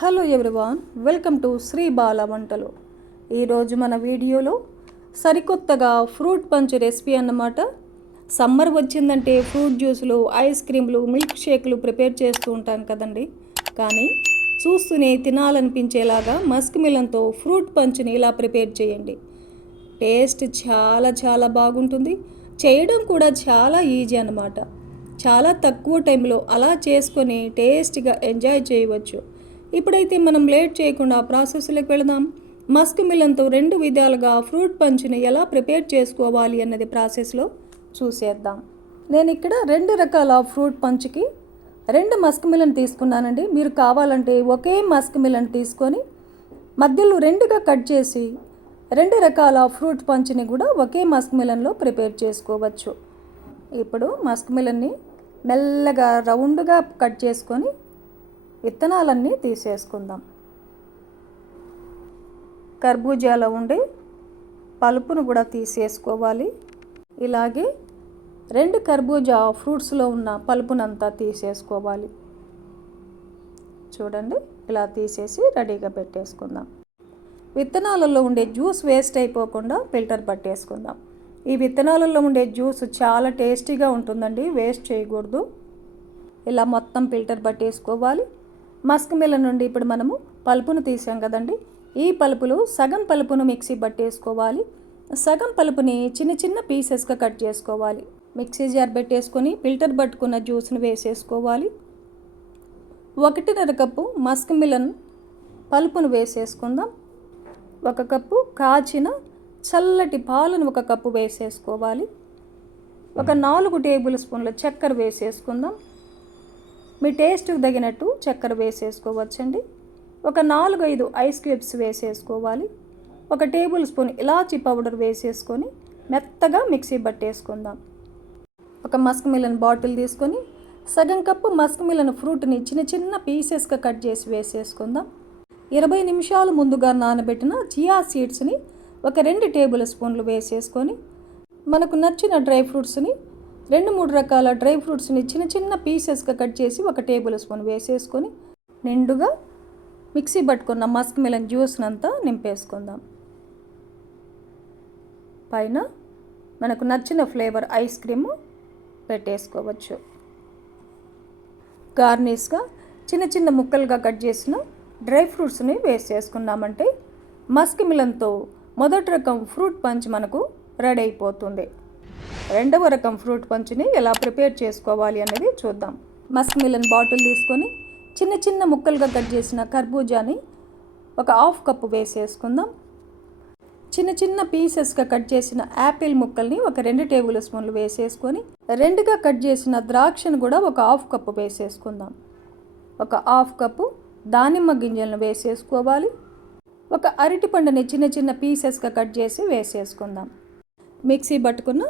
Hello everyone welcome to Shri Bala వంటలు. ఈరోజు మన వీడియోలో సరికొత్తగా ఫ్రూట్ పంచ్ రెసిపీ అన్నమాట. సమ్మర్ వచ్చిందంటే ఫ్రూట్ జ్యూసులు ఐస్ క్రీమ్లు మిల్క్ షేక్లు ప్రిపేర్ చేస్తూ ఉంటాం కదండి. కానీ చూస్తూనే తినాలనిపించేలాగా మస్క్ మిలన్తో ఫ్రూట్ పంచ్ని ఇలా ప్రిపేర్ చేయండి. టేస్ట్ చాలా చాలా బాగుంటుంది. చేయడం కూడా చాలా ఈజీ అన్నమాట. చాలా తక్కువ టైంలో అలా చేసుకొని టేస్ట్గా ఎంజాయ్ చేయవచ్చు. ఇప్పుడైతే మనం లేట్ చేయకుండా ప్రాసెస్లోకి వెళదాం. మస్క్ మిలన్తో రెండు విధాలుగా ఫ్రూట్ పంచ్ని ఎలా ప్రిపేర్ చేసుకోవాలి అన్నది ప్రాసెస్లో చూసేద్దాం. నేను ఇక్కడ రెండు రకాల ఫ్రూట్ పంచ్కి రెండు మస్క్ మిలన్ తీసుకున్నానండి. మీరు కావాలంటే ఒకే మస్క్ మిలన్ తీసుకొని మధ్యలో రెండుగా కట్ చేసి రెండు రకాల ఫ్రూట్ పంచ్ని కూడా ఒకే మస్క్ మిలన్లో ప్రిపేర్ చేసుకోవచ్చు. ఇప్పుడు మస్క్ మిలన్ని మెల్లగా రౌండ్గా కట్ చేసుకొని విత్తనాలన్నీ తీసేసుకుందాం. కర్బూజాలో ఉండే పలుపును కూడా తీసేసుకోవాలి. ఇలాగే రెండు కర్బూజా ఫ్రూట్స్లో ఉన్న పలుపునంతా తీసేసుకోవాలి. చూడండి ఇలా తీసేసి రెడీగా పెట్టేసుకుందాం. విత్తనాలలో ఉండే జ్యూస్ వేస్ట్ అయిపోకుండా ఫిల్టర్ పట్టేసుకుందాం. ఈ విత్తనాలలో ఉండే జ్యూస్ చాలా టేస్టీగా ఉంటుందండి వేస్ట్ చేయకూడదు. ఇలా మొత్తం ఫిల్టర్ పట్టేసుకోవాలి. మస్క్ మిలన్ నుండి ఇప్పుడు మనము పలుపును తీసాం కదండి. ఈ పలుపులు సగం పలుపును మిక్సీ పట్టేసుకోవాలి సగం పలుపుని చిన్న చిన్న పీసెస్గా కట్ చేసుకోవాలి. మిక్సీ జార్ పెట్టేసుకొని ఫిల్టర్ పట్టుకున్న జ్యూస్ని వేసేసుకోవాలి. ఒకటిన్నర కప్పు మస్క్ మిలన్ పలుపును వేసేసుకుందాం. ఒక కప్పు కాచిన చల్లటి పాలను ఒక కప్పు వేసేసుకోవాలి. ఒక నాలుగు టేబుల్ స్పూన్ల చక్కెర వేసేసుకుందాం. మీ టేస్ట్కి తగినట్టు చక్కెర వేసేసుకోవచ్చండి. ఒక నాలుగు ఐదు ఐస్ క్యూబ్స్ వేసేసుకోవాలి. ఒక టేబుల్ స్పూన్ ఇలాచీ పౌడర్ వేసేసుకొని మెత్తగా మిక్సీ పట్టేసుకుందాం. ఒక మస్క్ మిలన్ బాటిల్ తీసుకొని సగం కప్పు మస్క్ మిలన్ ఫ్రూట్ని చిన్న చిన్న పీసెస్గా కట్ చేసి వేసేసుకుందాం. ఇరవై నిమిషాలు ముందుగా నానబెట్టిన చియా సీడ్స్ని ఒక రెండు టేబుల్ స్పూన్లు వేసేసుకొని మనకు నచ్చిన డ్రై ఫ్రూట్స్ని రెండు మూడు రకాల డ్రై ఫ్రూట్స్ని చిన్న చిన్న పీసెస్గా కట్ చేసి ఒక టేబుల్ స్పూన్ వేసేసుకొని నిండుగా మిక్సీ పట్టుకున్న మస్క్ మిలన్ జ్యూస్ని అంతా నింపేసుకుందాం. పైన మనకు నచ్చిన ఫ్లేవర్ ఐస్ క్రీము పెట్టేసుకోవచ్చు. గార్నిష్గా చిన్న చిన్న ముక్కలుగా కట్ చేసిన డ్రై ఫ్రూట్స్ని వేసేసుకున్నామంటే మస్క్ మిలన్తో మొదటి రకం ఫ్రూట్ పంచ్ మనకు రెడీ అయిపోతుంది. రెండవ రకం ఫ్రూట్ పంచ్ని ఎలా ప్రిపేర్ చేసుకోవాలి అనేది చూద్దాం. మస్క్ మిలన్ బాటిల్ తీసుకొని చిన్న చిన్న ముక్కలుగా కట్ చేసిన కర్బూజాని ఒక హాఫ్ కప్పు వేసేసుకుందాం. చిన్న చిన్న పీసెస్గా కట్ చేసిన యాపిల్ ముక్కల్ని ఒక రెండు టేబుల్ స్పూన్లు వేసేసుకొని రెండుగా కట్ చేసిన ద్రాక్షను కూడా ఒక హాఫ్ కప్పు వేసేసుకుందాం. ఒక హాఫ్ కప్పు దానిమ్మ గింజలను వేసేసుకోవాలి. ఒక అరటి పండుని చిన్న చిన్న పీసెస్గా కట్ చేసి వేసేసుకుందాం. మిక్సీ పట్టుకున్న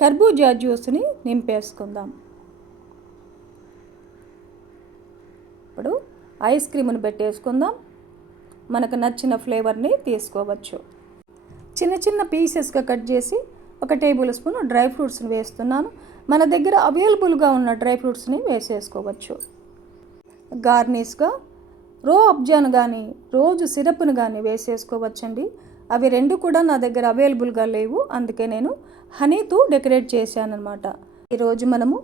కర్బూజా జ్యూస్ని నింపేసుకుందాం. ఇప్పుడు ఐస్ క్రీమ్ని పెట్టేసుకుందాం. మనకు నచ్చిన ఫ్లేవర్ని తీసుకోవచ్చు. చిన్న చిన్న పీసెస్గా కట్ చేసి ఒక టేబుల్ స్పూన్ డ్రై ఫ్రూట్స్ని వేస్తున్నాను. మన దగ్గర అవైలబుల్గా ఉన్న డ్రై ఫ్రూట్స్ని వేసేసుకోవచ్చు. గార్నిష్గా రో అబ్జాన్ కానీ రోజు సిరప్ను కానీ వేసేసుకోవచ్చండి. అవి రెండు కూడా నా దగ్గర అవైలబుల్గా లేవు. అందుకే నేను హనీతో డెకరేట్ చేశానమాట ఈరోజు మనము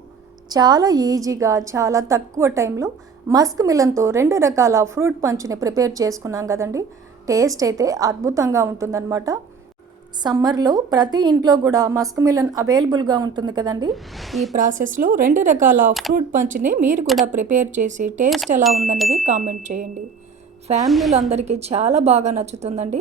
చాలా ఈజీగా చాలా తక్కువ టైంలో మస్క్ మిలన్తో రెండు రకాల ఫ్రూట్ పంచ్ని ప్రిపేర్ చేసుకున్నాం కదండి. టేస్ట్ అయితే అద్భుతంగా ఉంటుందన్నమాట. సమ్మర్లో ప్రతి ఇంట్లో కూడా మస్క్ మిలన్ అవైలబుల్గా ఉంటుంది కదండి. ఈ ప్రాసెస్లో రెండు రకాల ఫ్రూట్ పంచ్ని మీరు కూడా ప్రిపేర్ చేసి టేస్ట్ ఎలా ఉందన్నది కామెంట్ చేయండి. ఫ్యామిలీలు అందరికీ చాలా బాగా నచ్చుతుందండి.